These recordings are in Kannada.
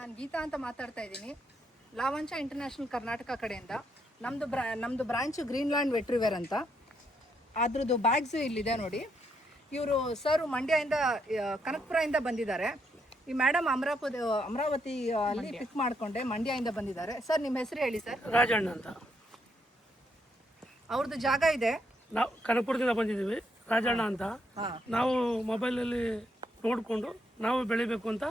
ನಾನು ಗೀತಾ ಅಂತ ಮಾತಾಡ್ತಾ ಇದ್ದೀನಿ. ಲಾವಂಚ ಇಂಟರ್ನ್ಯಾಷನಲ್ ಕರ್ನಾಟಕ ಕಡೆಯಿಂದ. ನಮ್ಮದು ಬ್ರಾಂಚು ಗ್ರೀನ್ಲ್ಯಾಂಡ್ ವೆಟ್ರಿವೇರ್ ಅಂತ. ಅದ್ರದ್ದು ಬ್ಯಾಗ್ಸು ಇಲ್ಲಿದೆ ನೋಡಿ. ಇವರು ಸರ್ ಮಂಡ್ಯದಿಂದ ಕನಕಪುರದಿಂದ ಬಂದಿದ್ದಾರೆ. ಈ ಮೇಡಮ್ ಅಮರಾವತಿ ಅಲ್ಲಿ ಪಿಕ್ ಮಾಡಿಕೊಂಡೆ ಮಂಡ್ಯದಿಂದ ಬಂದಿದ್ದಾರೆ. ಸರ್ ನಿಮ್ಮ ಹೆಸರು ಹೇಳಿ ಸರ್. ರಾಜಣ್ಣ ಅಂತ. ಅವ್ರದ್ದು ಜಾಗ ಇದೆ. ನಾವು ಕನಕಪುರದಿಂದ ಬಂದಿದ್ದೀವಿ. ರಾಜಣ್ಣ ಅಂತ. ನಾವು ಮೊಬೈಲಲ್ಲಿ ನೋಡಿಕೊಂಡು ನಾವು ಬೆಳಿಬೇಕು ಅಂತ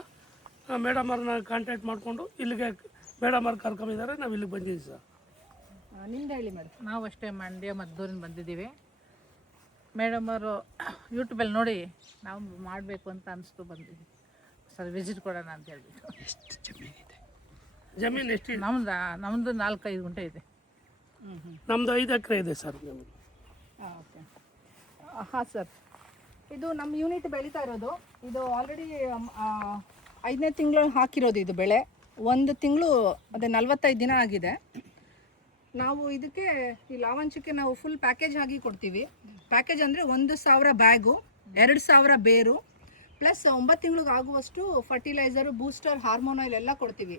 ಮೇಡಮ್ ಅವ್ರನ್ನ ಕಾಂಟ್ಯಾಕ್ಟ್ ಮಾಡಿಕೊಂಡು ಇಲ್ಲಿಗೆ ಮೇಡಮ್ ಅವ್ರು ಕರ್ಕೊಂಡಿದ್ದಾರೆ. ನಾವು ಇಲ್ಲಿಗೆ ಬಂದಿದ್ದೀವಿ ಸರ್. ನಿಮ್ದು ಹೇಳಿ ಮೇಡಮ್. ನಾವು ಅಷ್ಟೇ ಮಂಡ್ಯ ಮದ್ದೂರಿಂದ ಬಂದಿದ್ದೀವಿ. ಮೇಡಮ್ ಅವರು ಯೂಟ್ಯೂಬಲ್ಲಿ ನೋಡಿ ನಾವು ಮಾಡಬೇಕು ಅಂತ ಅನಿಸ್ತು ಬಂದಿದ್ದೀವಿ ಸರ್. ವಿಸಿಟ್ ಕೊಡೋಣ ಅಂತ ಹೇಳ್ಬಿಟ್ಟು. ಎಷ್ಟು ಜಮೀನು ಎಷ್ಟು? ನಮ್ಮದು 4-5 ಗುಂಟೆ ಇದೆ. ನಮ್ಮದು 5 ಎಕರೆ ಇದೆ ಸರ್ ಜಮೀನು. ಓಕೆ. ಹಾಂ ಸರ್, ಇದು ನಮ್ಮ ಯೂನಿಟ್ ಬೆಳೀತಾ ಇರೋದು. ಇದು ಆಲ್ರೆಡಿ 5ನೇ ತಿಂಗಳು ಹಾಕಿರೋದು. ಇದು ಬೆಳೆ 1 ತಿಂಗಳು ಅದೇ 45 ದಿನ ಆಗಿದೆ. ನಾವು ಇದಕ್ಕೆ ಈ ಲಾವಂಚಕ್ಕೆ ನಾವು ಫುಲ್ ಪ್ಯಾಕೇಜ್ ಆಗಿ ಕೊಡ್ತೀವಿ. ಪ್ಯಾಕೇಜ್ ಅಂದರೆ 1,000 ಬ್ಯಾಗು, 2,000 ಬೇರು, ಪ್ಲಸ್ 9 ತಿಂಗಳಿಗೆ ಆಗುವಷ್ಟು ಫರ್ಟಿಲೈಸರು, ಬೂಸ್ಟರ್, ಹಾರ್ಮೋನ್ ಆಯಿಲ್ ಎಲ್ಲ ಕೊಡ್ತೀವಿ.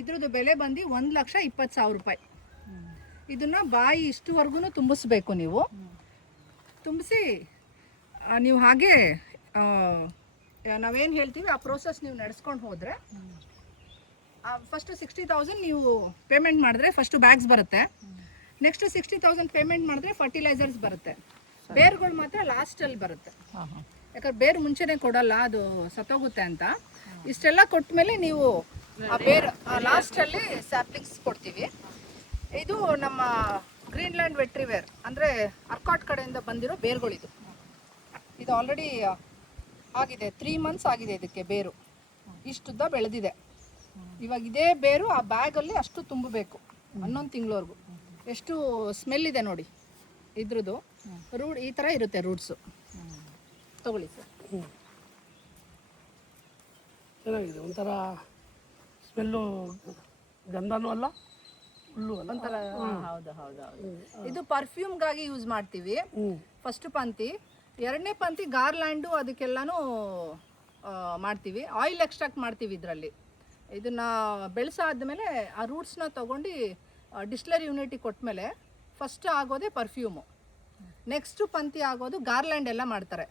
ಇದ್ರದ್ದು ಬೆಲೆ ಬಂದು 1,20,000 ರೂಪಾಯಿ. ಇದನ್ನು ಬಾಯಿ ಇಷ್ಟುವರೆಗೂ ತುಂಬಿಸ್ಬೇಕು ನೀವು. ತುಂಬಿಸಿ ನೀವು ಹಾಗೆ ನಾವೇನು ಹೇಳ್ತೀವಿ ಆ ಪ್ರೋಸೆಸ್ ನೀವು ನಡೆಸ್ಕೊಂಡು ಹೋದರೆ ಫಸ್ಟು 60,000 ನೀವು ಪೇಮೆಂಟ್ ಮಾಡಿದ್ರೆ ಫಸ್ಟು ಬ್ಯಾಗ್ಸ್ ಬರುತ್ತೆ. ನೆಕ್ಸ್ಟ್ 60,000 ಪೇಮೆಂಟ್ ಮಾಡಿದ್ರೆ ಫರ್ಟಿಲೈಸರ್ಸ್ ಬರುತ್ತೆ. ಬೇರುಗಳು ಮಾತ್ರ ಲಾಸ್ಟಲ್ಲಿ ಬರುತ್ತೆ. ಯಾಕಂದ್ರೆ ಬೇರು ಮುಂಚೆನೇ ಕೊಡಲ್ಲ, ಅದು ಸತ್ತೋಗುತ್ತೆ ಅಂತ. ಇಷ್ಟೆಲ್ಲ ಕೊಟ್ಟ ಮೇಲೆ ನೀವು ಆ ಬೇರು ಲಾಸ್ಟಲ್ಲಿ ಸ್ಯಾಪ್ಲಿಂಗ್ಸ್ ಕೊಡ್ತೀವಿ. ಇದು ನಮ್ಮ ಗ್ರೀನ್ಲ್ಯಾಂಡ್ ವೆಟ್ರಿವೇರ್ ಅಂದರೆ ಅರ್ಕಾಟ್ ಕಡೆಯಿಂದ ಬಂದಿರೋ ಬೇರುಗಳಿದು. ಇದು ಆಲ್ರೆಡಿ ಆಗಿದೆ, 3 ಮಂತ್ಸ್ ಆಗಿದೆ ಇದಕ್ಕೆ. ಬೇರು ಇಷ್ಟುದ್ದ ಬೆಳೆದಿದೆ. ಇವಾಗ ಇದೇ ಬೇರು ಆ ಬ್ಯಾಗಲ್ಲಿ ಅಷ್ಟು ತುಂಬಬೇಕು 11 ತಿಂಗಳವರೆಗೂ. ಎಷ್ಟು ಸ್ಮೆಲ್ ಇದೆ ನೋಡಿ ಇದ್ರದ್ದು. ರೂಟ್ ಈ ಥರ ಇರುತ್ತೆ ರೂಟ್ಸು. ತಗೊಳ್ಳಿ ಸರ್. ಚೆನ್ನಾಗಿದೆ. ಒಂಥರ ಸ್ಮೆಲ್ಲು, ಗಂಧನೂ ಅಲ್ಲ, ಹುಲ್ಲು ಅಲ್ಲ, ಒಂಥರ. ಹೌದು ಹೌದು ಹೌದು. ಇದು ಪರ್ಫ್ಯೂಮ್ಗಾಗಿ ಯೂಸ್ ಮಾಡ್ತೀವಿ. ಫಸ್ಟ್ ಪಂಕ್ತಿ. 2ನೇ ಪಂಕ್ತಿ ಗಾರ್ಲ್ಯಾಂಡು ಅದಕ್ಕೆಲ್ಲನೂ ಮಾಡ್ತೀವಿ. ಆಯಿಲ್ ಎಕ್ಸ್ಟ್ರಾಕ್ಟ್ ಮಾಡ್ತೀವಿ ಇದರಲ್ಲಿ. ಇದನ್ನು ಬೆಳೆಸಾದ್ಮೇಲೆ ಆ ರೂಟ್ಸ್ನ ತೊಗೊಂಡು ಡಿಸ್ಟಿಲರಿ ಯೂನಿಟಿಗೆ ಕೊಟ್ಟಮೇಲೆ ಫಸ್ಟ್ ಆಗೋದೇ ಪರ್ಫ್ಯೂಮು. ನೆಕ್ಸ್ಟು ಪಂಕ್ತಿ ಆಗೋದು ಗಾರ್ಲ್ಯಾಂಡ್ ಎಲ್ಲ ಮಾಡ್ತಾರೆ.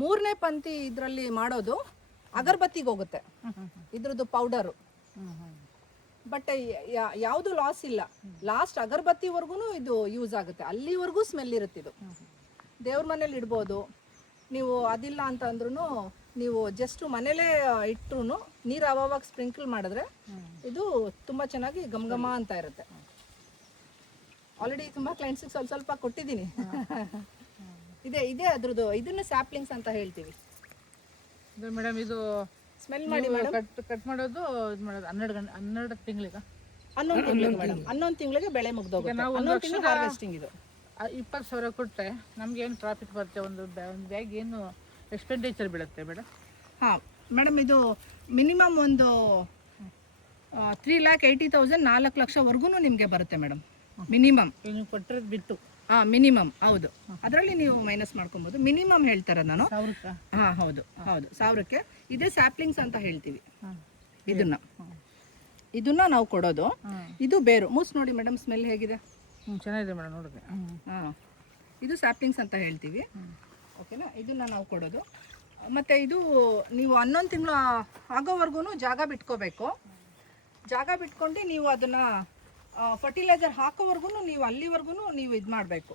3ನೇ ಪಂಕ್ತಿ ಇದರಲ್ಲಿ ಮಾಡೋದು ಅಗರಬತ್ತಿಗೆ ಹೋಗುತ್ತೆ ಇದ್ರದ್ದು ಪೌಡರು. ಬಟ್ ಯಾವುದು ಲಾಸ್ ಇಲ್ಲ. ಲಾಸ್ಟ್ ಅಗರಬತ್ತಿವರೆಗೂ ಇದು ಯೂಸ್ ಆಗುತ್ತೆ. ಅಲ್ಲಿವರೆಗೂ ಸ್ಮೆಲ್ ಇರುತ್ತೆ. ಇದು ದೇವ್ರ ಮನೇಲಿ ಇಡ್ಬೋದು ನೀವು. ಅದಿಲ್ಲ ಅಂತ ಅಂದ್ರೂ ನೀವು ಜಸ್ಟ್ ಮನೇಲೇ ಇಟ್ಟರು ನೀರು ಅವಾಗ ಸ್ಪ್ರಿಂಕಲ್ ಮಾಡಿದ್ರೆ ಇದು ತುಂಬ ಚೆನ್ನಾಗಿ ಘಮ ಅಂತ ಇರುತ್ತೆ. ಆಲ್ರೆಡಿ ತುಂಬ ಕ್ಲೈಂಟ್ಸಿಗೆ ಸ್ವಲ್ಪ ಕೊಟ್ಟಿದ್ದೀನಿ. ಇದೆ ಅದ್ರದ್ದು. ಇದನ್ನು ಸ್ಯಾಪ್ಲಿಂಗ್ಸ್ ಅಂತ ಹೇಳ್ತೀವಿ ಮೇಡಮ್. ಇದು ಸ್ಮೆಲ್ ಮಾಡಿ ಮೇಡಮ್. ಕಟ್ ಮಾಡೋದು ಇದು ಮಾಡೋದು 12 ತಿಂಗಳಿಗೆ 11 ತಿಂಗಳಿಗೆ ಮೇಡಮ್. 11 ತಿಂಗಳಿಗೆ ಬೆಳೆ ಮುಗ್ದೋಗುತ್ತೆ. ನಾವು 11 ತಿಂಗಳು ಹಾರ್ವೆಸ್ಟಿಂಗ್ ಇದು. 20,000 ಕೊಟ್ಟರೆ ನಮ್ಗೆ ಏನು ಪ್ರಾಫಿಟ್ ಬರುತ್ತೆ? ಒಂದು ಬ್ಯಾಗ್ ಏನು ಎಕ್ಸ್ಪೆಂಡಿಚರ್ ಬೀಳುತ್ತೆ ಮೇಡಮ್? ಹಾಂ ಮೇಡಮ್, ಇದು ಮಿನಿಮಮ್ ಒಂದು 3,80,000 4 ಲಕ್ಷವರೆಗೂ ನಿಮಗೆ ಬರುತ್ತೆ ಮೇಡಮ್. ಮಿನಿಮಮ್ ನೀವು ಕೊಟ್ಟಿರೋದು ಬಿಟ್ಟು. ಮಿನಿಮಮ್. ಹೌದು, ಅದರಲ್ಲಿ ನೀವು ಮೈನಸ್ ಮಾಡ್ಕೊಬೋದು. ಮಿನಿಮಮ್ ಹೇಳ್ತಾರೆ ನಾನು. 1,000ಕ್ಕೆ? ಹಾಂ ಹೌದು 1,000ಕ್ಕೆ. ಇದೇ ಸ್ಯಾಪ್ಲಿಂಗ್ಸ್ ಅಂತ ಹೇಳ್ತೀವಿ. ಇದನ್ನ ನಾವು ಕೊಡೋದು. ಇದು ಬೇರು. ಮೂಸ್ ನೋಡಿ ಮೇಡಮ್, ಸ್ಮೆಲ್ ಹೇಗಿದೆ. ಚೆನ್ನಾಗಿದೆ ಮೇಡಮ್, ನೋಡಿದೆ. ಇದು ಸ್ಯಾಪ್ಲಿಂಗ್ಸ್ ಅಂತ ಹೇಳ್ತೀವಿ. ಓಕೆನಾ? ಇದನ್ನ ನಾವು ಕೊಡೋದು. ಮತ್ತು ಇದು ನೀವು 11 ತಿಂಗಳು ಆಗೋವರೆಗೂ ಜಾಗ ಬಿಟ್ಕೋಬೇಕು. ಜಾಗ ಬಿಟ್ಕೊಂಡು ನೀವು ಅದನ್ನು ಫರ್ಟಿಲೈಸರ್ ಹಾಕೋವರೆಗೂ ನೀವು ಅಲ್ಲಿವರೆಗೂ ನೀವು ಇದು ಮಾಡಬೇಕು.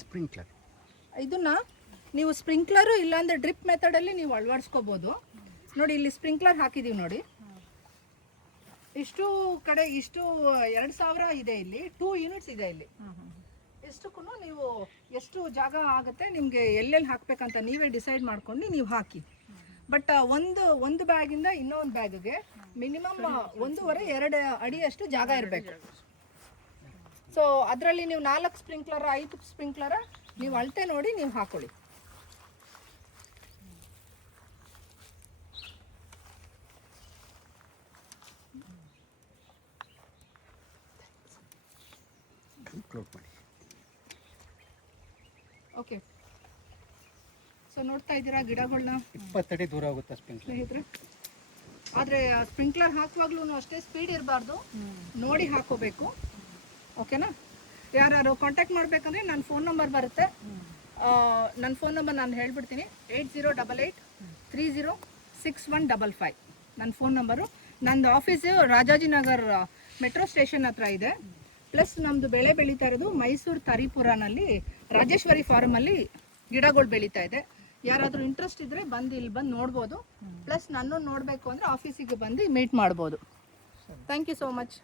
ಸ್ಪ್ರಿಂಕ್ಲರ್ ಇದನ್ನು ನೀವು ಸ್ಪ್ರಿಂಕ್ಲರು ಇಲ್ಲಾಂದರೆ ಡ್ರಿಪ್ ಮೆಥಡಲ್ಲಿ ನೀವು ಅಳವಡಿಸ್ಕೋಬೋದು. ನೋಡಿ, ಇಲ್ಲಿ ಸ್ಪ್ರಿಂಕ್ಲರ್ ಹಾಕಿದ್ದೀವಿ ನೋಡಿ. ಇಷ್ಟು ಕಡೆ ಇಷ್ಟು 2,000 ಇದೆ. ಇಲ್ಲಿ 2 ಯೂನಿಟ್ಸ್ ಇದೆ. ಇಲ್ಲಿ ಇಷ್ಟಕ್ಕೂ ನೀವು ಎಷ್ಟು ಜಾಗ ಆಗುತ್ತೆ ನಿಮಗೆ ಎಲ್ಲೆಲ್ಲಿ ಹಾಕಬೇಕಂತ ನೀವೇ ಡಿಸೈಡ್ ಮಾಡ್ಕೊಂಡು ನೀವು ಹಾಕಿ. ಬಟ್ ಒಂದು ಬ್ಯಾಗಿಂದ ಇನ್ನೊಂದು ಬ್ಯಾಗ್ಗೆ ಮಿನಿಮಮ್ 1.5-2 ಅಡಿಯಷ್ಟು ಜಾಗ ಇರಬೇಕು. ಸೊ ಅದರಲ್ಲಿ ನೀವು 4 ಸ್ಪ್ರಿಂಕ್ಲರ 5 ಸ್ಪ್ರಿಂಕ್ಲರ ನೀವು ಅಳತೆ ನೋಡಿ ನೀವು ಹಾಕೊಳ್ಳಿ. ಓಕೆ. ಸೊ ನೋಡ್ತಾ ಇದ್ದೀರಾ ಗಿಡಗಳನ್ನ 20 ಅಡಿ ದೂರ ಹೋಗುತ್ತೆ ಸ್ಪ್ರಿಂಕ್ಲರ್. ಸ್ನೇಹಿತರೆ. ಆದರೆ ಸ್ಪ್ರಿಂಕ್ಲರ್ ಹಾಕುವಾಗ್ಲೂ ಅಷ್ಟೇ ಸ್ಪೀಡ್ ಇರಬಾರ್ದು, ನೋಡಿ ಹಾಕೋಬೇಕು. ಓಕೆನಾ? ಯಾರು ಕಾಂಟ್ಯಾಕ್ಟ್ ಮಾಡಬೇಕಂದ್ರೆ ನನ್ನ ಫೋನ್ ನಂಬರ್ ಬರುತ್ತೆ. ನನ್ನ ಫೋನ್ ನಂಬರ್ ನಾನು ಹೇಳ್ಬಿಡ್ತೀನಿ, 8088306155 ನನ್ನ ಫೋನ್ ನಂಬರು. ನಂದು ಆಫೀಸು ರಾಜಾಜಿನಗರ್ ಮೆಟ್ರೋ ಸ್ಟೇಷನ್ ಹತ್ರ ಇದೆ. ಪ್ಲಸ್ ನಮ್ಮದು ಬೆಳೆ ಬೆಳೀತಾ ಇರೋದು ಮೈಸೂರು ತರಿಪುರನಲ್ಲಿ ರಾಜೇಶ್ವರಿ ಫಾರ್ಮಲ್ಲಿ ಗಿಡಗಳು ಬೆಳೀತಾ ಇದೆ. ಯಾರಾದರೂ ಇಂಟ್ರೆಸ್ಟ್ ಇದ್ದರೆ ಬಂದು ಇಲ್ಲಿ ಬಂದು ನೋಡ್ಬೋದು. ಪ್ಲಸ್ ನನ್ನನ್ನು ನೋಡಬೇಕು ಅಂದರೆ ಆಫೀಸಿಗೆ ಬಂದು ಮೀಟ್ ಮಾಡ್ಬೋದು. Thank you so much.